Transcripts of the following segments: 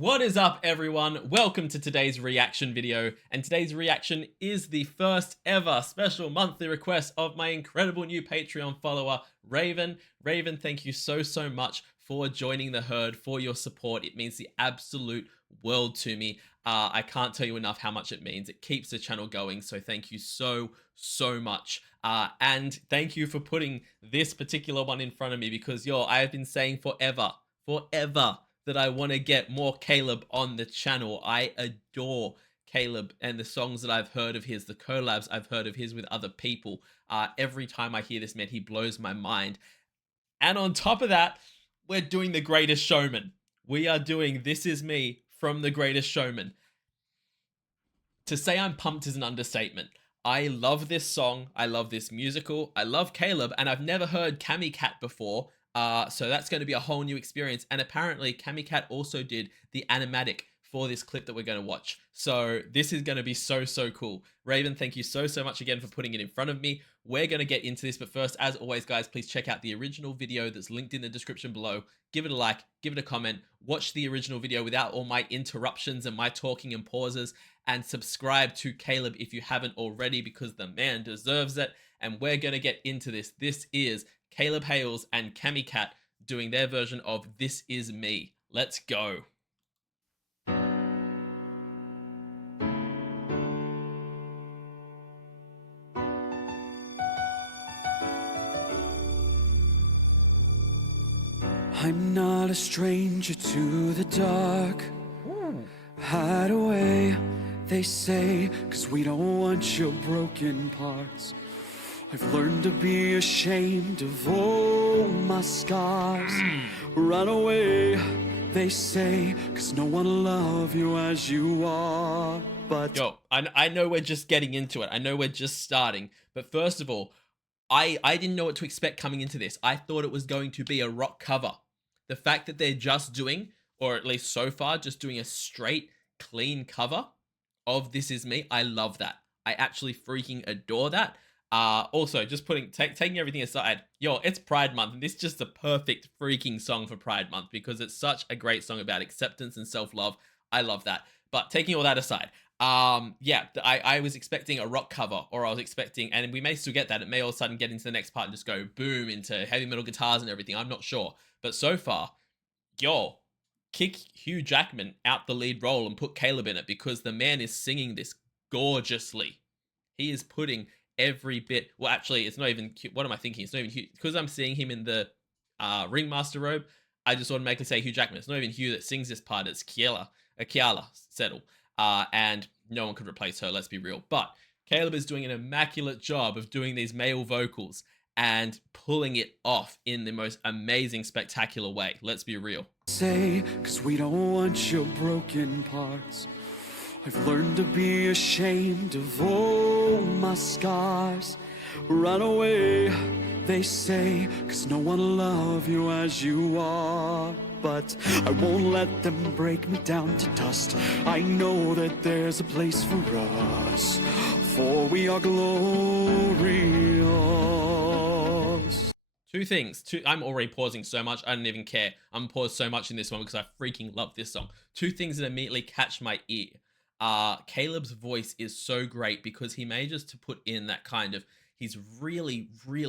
What is up, everyone? Welcome to today's reaction video, and today's reaction is the first ever special monthly request of my incredible new Patreon follower, Raven. Raven, thank you so much for joining the herd, for your support. It means the absolute world to me. I can't tell you enough how much it means. It keeps the channel going, so thank you so much. And thank you for putting this particular one in front of me because, I have been saying forever that I want to get more Caleb on the channel. I adore Caleb and the songs that I've heard of his, the collabs I've heard of his with other people. Every time I hear this man, he blows my mind. And on top of that, we're doing The Greatest Showman. We are doing This Is Me from The Greatest Showman. To say I'm pumped is an understatement. I love this song. I love this musical. I love Caleb, and I've never heard Cammy Cat before. So that's going to be a whole new experience. And apparently Cammy Cat also did the animatic for this clip that we're going to watch. So this is going to be so cool. Raven, thank you so much again for putting it in front of me. We're going to get into this, but first, as always, guys, please check out the original video that's linked in the description below. Give it a like, give it a comment, watch the original video without all my interruptions and my talking and pauses, and subscribe to Caleb if you haven't already because the man deserves it. And we're going to get into this. This is Caleb Hyles and Cammy Cat doing their version of This Is Me. Let's go. I'm not a stranger to the dark. Hide away, they say, 'cause we don't want your broken parts. I've learned to be ashamed of all my scars. Run away, they say, 'cause no one will love you as you are. But I know we're just getting into it. I know we're just starting. But first of all, I didn't know what to expect coming into this. I thought it was going to be a rock cover. The fact that they're just doing, or at least so far, just doing a straight, clean cover of This Is Me, I love that. I actually freaking adore that. Also, just taking everything aside, it's Pride Month, and this is just a perfect freaking song for Pride Month because it's such a great song about acceptance and self-love. I love that. But taking all that aside, I was expecting a rock cover, or I was expecting, and we may still get that. It may all of a sudden get into the next part and just go boom into heavy metal guitars and everything. I'm not sure. But so far, kick Hugh Jackman out the lead role and put Caleb in it because the man is singing this gorgeously. He is putting every bit. Well, actually, it's not even. What am I thinking? It's not even Hugh, because I'm seeing him in the ringmaster robe. I just automatically say Hugh Jackman. It's not even Hugh that sings this part. It's Kiala Settle. And no one could replace her. Let's be real. But Caleb is doing an immaculate job of doing these male vocals and pulling it off in the most amazing, spectacular way. Let's be real. Say, 'cause we don't want your broken parts. I've learned to be ashamed of all my scars. Run away, they say, 'cause no one will love you as you are. But I won't let them break me down to dust. I know that there's a place for us, for we are glorious. Two things. I'm already pausing so much. I don't even care. I'm paused so much in this one because I freaking love this song. Two things that immediately catch my ear. Caleb's voice is so great because he manages to put in that kind of, he's really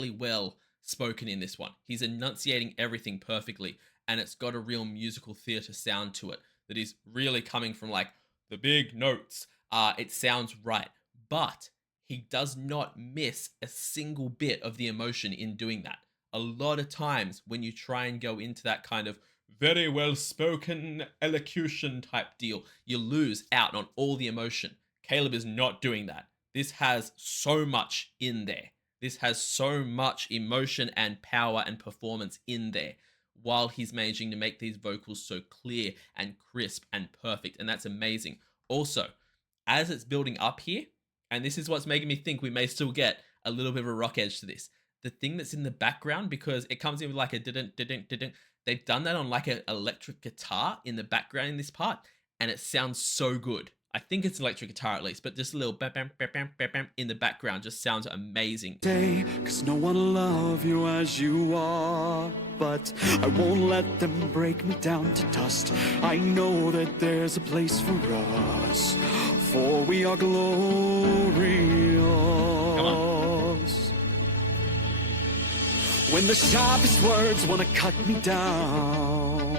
well spoken in this one. He's enunciating everything perfectly, and it's got a real musical theater sound to it that is really coming from like the big notes. It sounds right, but he does not miss a single bit of the emotion in doing that. A lot of times when you try and go into that kind of very well spoken elocution type deal, you lose out on all the emotion. Caleb is not doing that. This has so much in there. This has so much emotion and power and performance in there, while he's managing to make these vocals so clear and crisp and perfect, and that's amazing. Also, as it's building up here, and this is what's making me think we may still get a little bit of a rock edge to this, the thing that's in the background, because it comes in with like a didn't, they've done that on like an electric guitar in the background in this part, and it sounds so good. I think it's electric guitar at least, but just a little bam, bam, bam, bam, bam, bam in the background just sounds amazing. Day, 'cause no one will love you as you are, but I won't let them break me down to dust. I know that there's a place for us, for we are glorious. Come on. When the sharpest words wanna cut me down,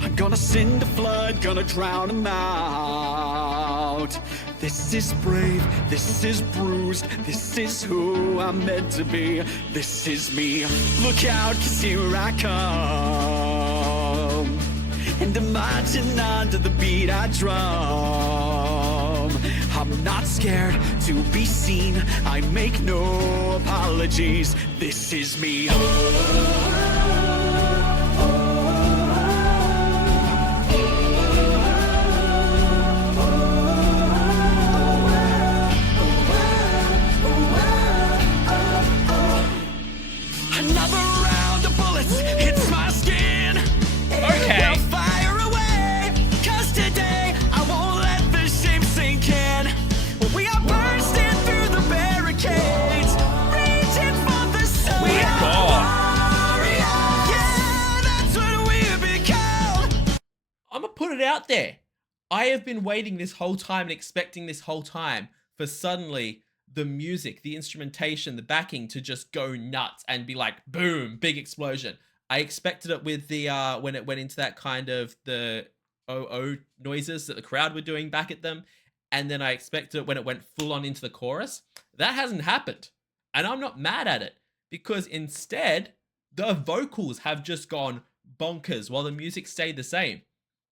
I'm gonna send a flood, gonna drown 'em out. This is brave, this is bruised, this is who I'm meant to be. This is me, look out, 'cause here I come. And I'm marching on to the beat I drum. I'm not scared to be seen, I make no apologies. This is me. Another round of bullets hits my skin. Okay. Well, fire away, 'cause today I won't let the shame sink in. We are bursting through the barricades, reaching for the sun. We are warriors. Yeah, that's what we become. I'm gonna put it out there. I have been waiting this whole time and expecting this whole time for suddenly the music, the instrumentation, the backing to just go nuts and be like, boom, big explosion. I expected it with the, when it went into that kind of the oh noises that the crowd were doing back at them. And then I expected it when it went full on into the chorus. That hasn't happened. And I'm not mad at it because instead the vocals have just gone bonkers while the music stayed the same.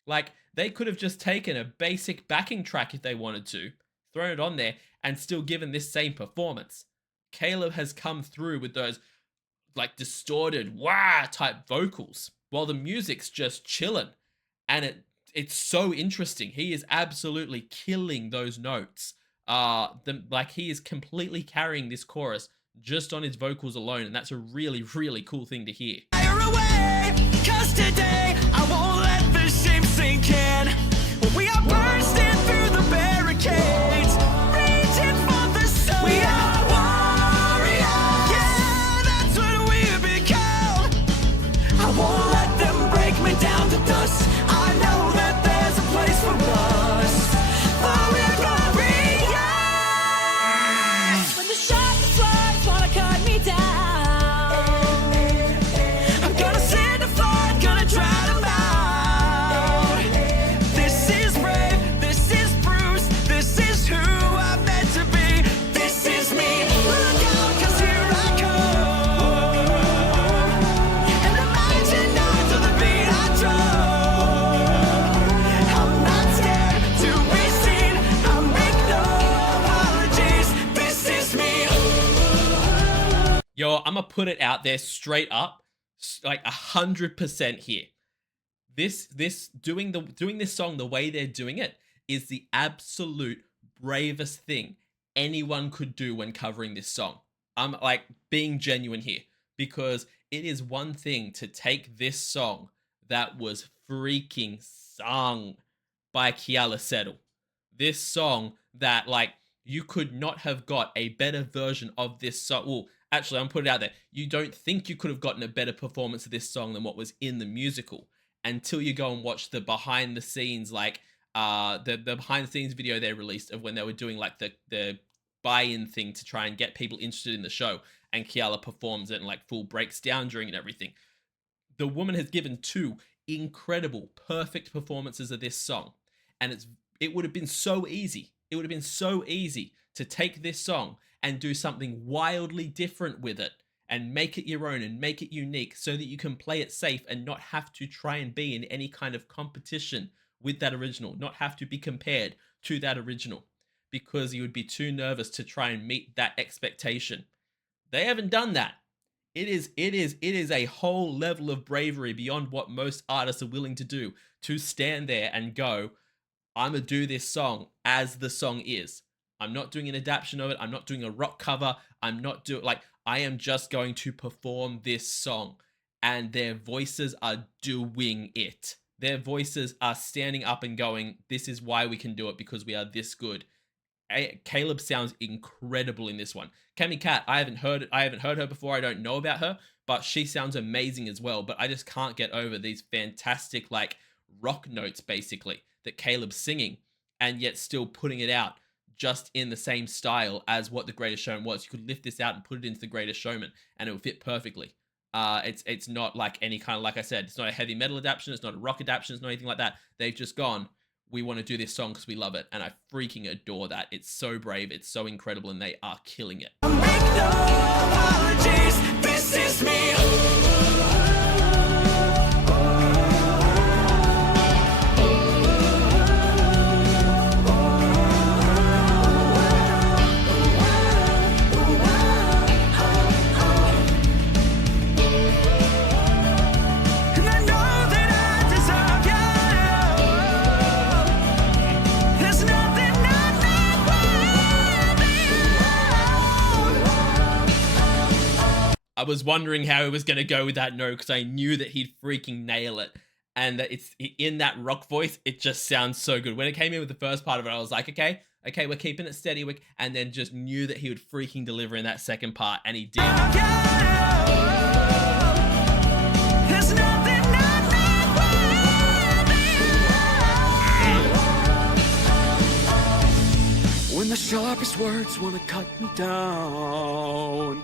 Like, they could have just taken a basic backing track if they wanted to, thrown it on there, and still given this same performance. Caleb has come through with those, like, distorted, wah type vocals, while the music's just chilling. And it's so interesting. He is absolutely killing those notes. Like, he is completely carrying this chorus just on his vocals alone, and that's a really, really cool thing to hear. Fire away, 'cause today I won't let the shame sink in. We are bursting through the barricades, reaching for the sun. We are warriors. Yeah, that's what we become. I won't let them break me down to dust. I know that there's a place for us, for we're glorious. When the sharpest words wanna cut me down, I'm gonna send a flood, gonna drown 'em out. This is brave, this is bruised, this is who I'm meant to be. This is me, look out, 'cause here I come. And I'm marching on to the beat I drum. I'm not scared to be seen, I make no apologies. This is me. Yo, I'm gonna put it out there straight up, like 100% here. This doing this song the way they're doing it is the absolute bravest thing anyone could do when covering this song. I'm like being genuine here because it is one thing to take this song that was freaking sung by Kiala Settle. This song that, like, you could not have got a better version of this song. Well, actually, I'm putting it out there. You don't think you could have gotten a better performance of this song than what was in the musical until you go and watch the behind the scenes, like the behind the scenes video they released of when they were doing like the buy-in thing to try and get people interested in the show, and Kiala performs it and like full breaks down during and everything. The woman has given 2 incredible, perfect performances of this song, and it would have been so easy. It would have been so easy to take this song and do something wildly different with it and make it your own and make it unique so that you can play it safe and not have to try and be in any kind of competition with that original, not have to be compared to that original because you would be too nervous to try and meet that expectation. They haven't done that. It is a whole level of bravery beyond what most artists are willing to do, to stand there and go, I'm gonna do this song as the song is. I'm not doing an adaptation of it. I'm not doing a rock cover. I'm not doing, like, I am just going to perform this song. And their voices are doing it. Their voices are standing up and going, this is why we can do it, because we are this good. Caleb sounds incredible in this one. Cami Cat, I haven't heard her before. I don't know about her, but she sounds amazing as well. But I just can't get over these fantastic like rock notes basically that Caleb's singing, and yet still putting it out just in the same style as what The Greatest Showman was. You could lift this out and put it into The Greatest Showman, and it would fit perfectly. It's not like any kind of, like I said, it's not a heavy metal adaptation, it's not a rock adaptation, it's not anything like that. They've just gone, we want to do this song because we love it, and I freaking adore that. It's so brave, it's so incredible, and they are killing it. Make no apologies, this is me. I was wondering how he was going to go with that note because I knew that he'd freaking nail it. And that it's in that rock voice, it just sounds so good. When it came in with the first part of it, I was like, okay, we're keeping it steady. And then just knew that he would freaking deliver in that second part, and he did. When the sharpest words wanna cut me down,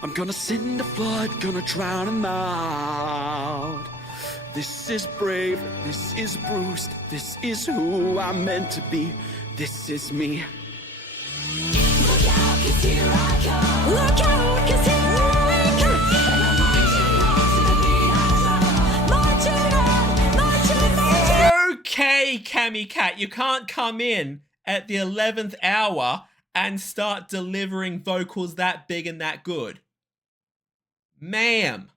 I'm gonna send a flood, gonna drown him out. This is brave, this is bruised, this is who I'm meant to be, this is me. Look out, 'cause here I come. Look out, 'cause here I come. And I'm marching on, marching on. Okay, Cami Cat, you can't come in at the 11th hour and start delivering vocals that big and that good. Ma'am,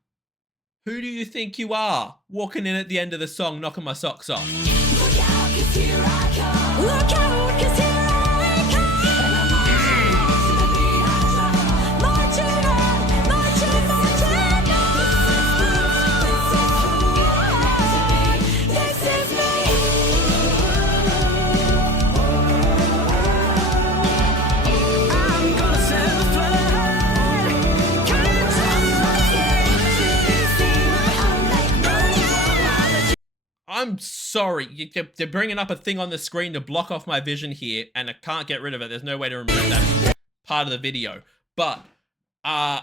who do you think you are, walking in at the end of the song knocking my socks off? Look out, 'cause here I come. Look out, 'cause here I come. And I'm marching on, marching on. This is me. I'm gonna send the flood. I'm sorry, they're bringing up a thing on the screen to block off my vision here, and I can't get rid of it. There's no way to remove that part of the video. But,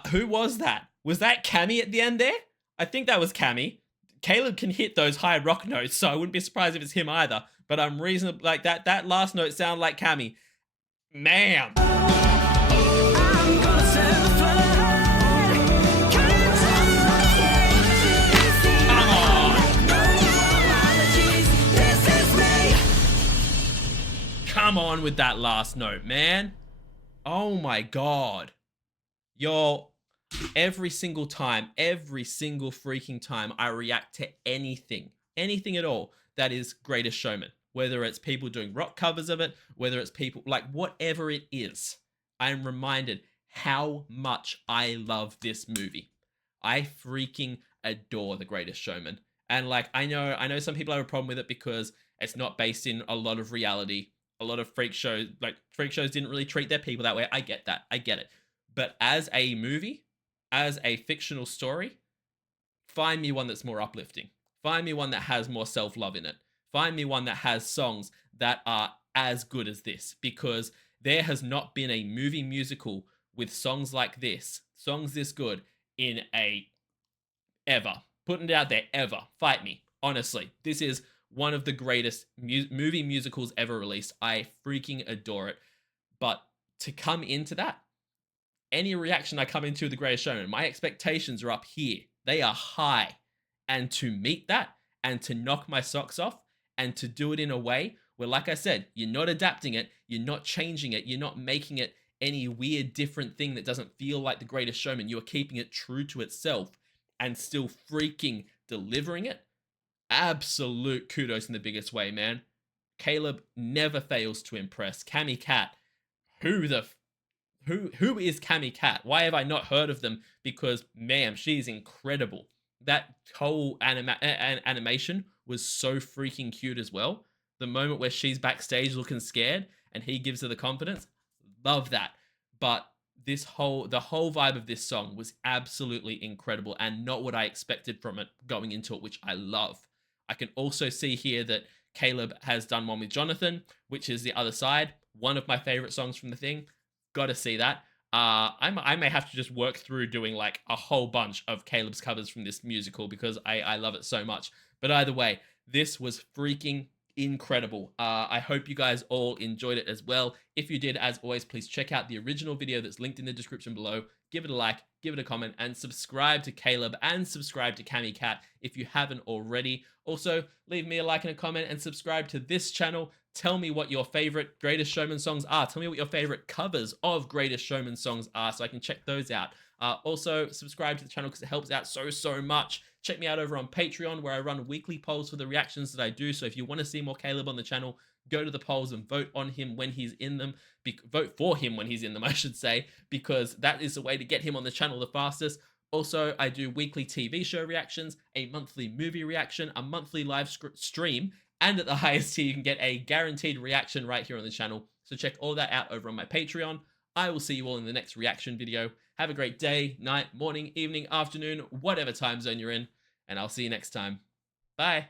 who was that? Was that Cami at the end there? I think that was Cami. Caleb can hit those high rock notes, so I wouldn't be surprised if it's him either. But I'm reasonable, like that last note sounded like Cami. Ma'am. I'm gonna send the flood. Come on with that last note, man. Oh my god. Y'all, every single freaking time I react to anything at all that is Greatest Showman, whether it's people doing rock covers of it, whether it's people, like whatever it is, I'm reminded how much I love this movie. I freaking adore The Greatest Showman. And like, I know some people have a problem with it because it's not based in a lot of reality. A lot of freak shows didn't really treat their people that way. I get that. I get it. But as a movie, as a fictional story, find me one that's more uplifting. Find me one that has more self-love in it. Find me one that has songs that are as good as this, because there has not been a movie musical with songs like this, songs this good in ever. Putting it out there, ever. Fight me. Honestly, this is one of the greatest movie musicals ever released. I freaking adore it. But to come into that, any reaction I come into The Greatest Showman, my expectations are up here. They are high. And to meet that, and to knock my socks off, and to do it in a way where, like I said, you're not adapting it, you're not changing it, you're not making it any weird different thing that doesn't feel like The Greatest Showman. You are keeping it true to itself and still freaking delivering it. Absolute kudos in the biggest way, man. Caleb never fails to impress. Cami Cat, who is Cami Cat? Why have I not heard of them? Because, ma'am, she's incredible. that whole animation was so freaking cute as well. The moment where she's backstage looking scared and he gives her the confidence, love that. But the whole vibe of this song was absolutely incredible and not what I expected from it going into it, which I love. I can also see here that Caleb has done one with Jonathan, which is the other side. One of my favorite songs from the thing. Got to see that. I may have to just work through doing like a whole bunch of Caleb's covers from this musical because I love it so much. But either way, this was freaking incredible. I hope you guys all enjoyed it as well. If you did, as always, please check out the original video that's linked in the description below. Give it a like, give it a comment, and subscribe to Caleb and subscribe to Cammy Cat if you haven't already. Also, leave me a like and a comment and subscribe to this channel. Tell me what your favorite Greatest Showman songs are. Tell me what your favorite covers of Greatest Showman songs are so I can check those out. Also, subscribe to the channel because it helps out so much. Check me out over on Patreon where I run weekly polls for the reactions that I do. So if you want to see more Caleb on the channel, go to the polls and vote on him when he's in them. Vote for him when he's in them, I should say, because that is the way to get him on the channel the fastest. Also, I do weekly TV show reactions, a monthly movie reaction, a monthly live stream, and at the highest tier, you can get a guaranteed reaction right here on the channel. So check all that out over on my Patreon. I will see you all in the next reaction video. Have a great day, night, morning, evening, afternoon, whatever time zone you're in, and I'll see you next time. Bye.